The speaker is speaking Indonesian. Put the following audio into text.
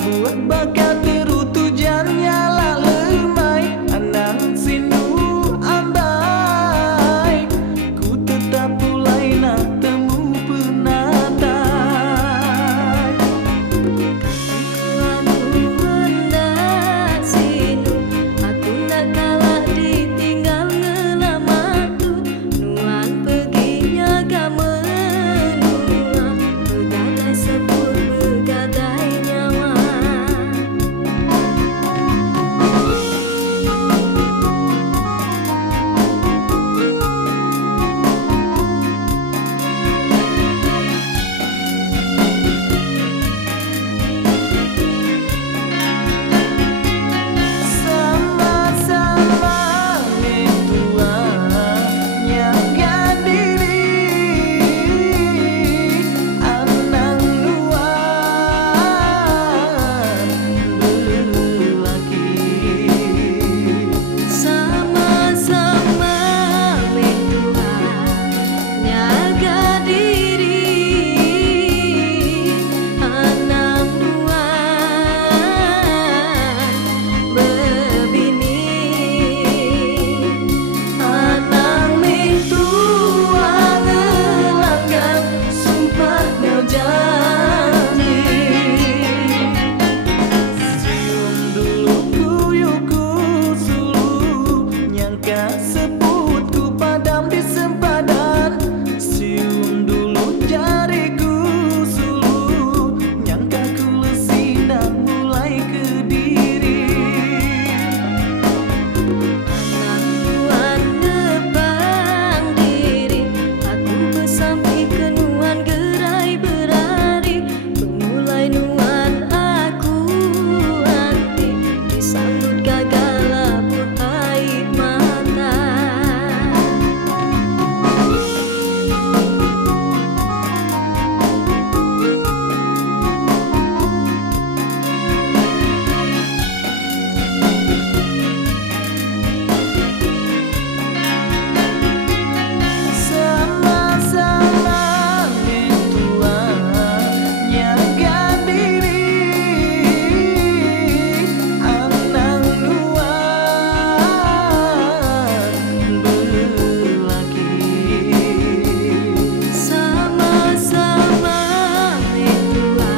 buat bakat biru tujan nyala lemai anang sindu ambai ku tetap pulai nak temu penatai aku hendak sindu aku nak kalah ditinggal ngelama tu nuan perginya gak menua begadai sepur begadai nyawa sama-sama mentua nyaga diri anang nuan berlaki sama-sama mentua nyaga diri anang nuan berbini anang mentua ngelanggar sumpah janji cium dulu kuyuku sulu nyangka sebutku padam di sempadan cium dulu jariku sulu nyangka ku lesindah mulai ke diri anang nuan depan diri aku bersampai ke nuan gerai berari pemulai nuan aku anti disambut gagal lapur air mata sama-sama mentua nyaga diri anang nuan berlaki sama-sama mentua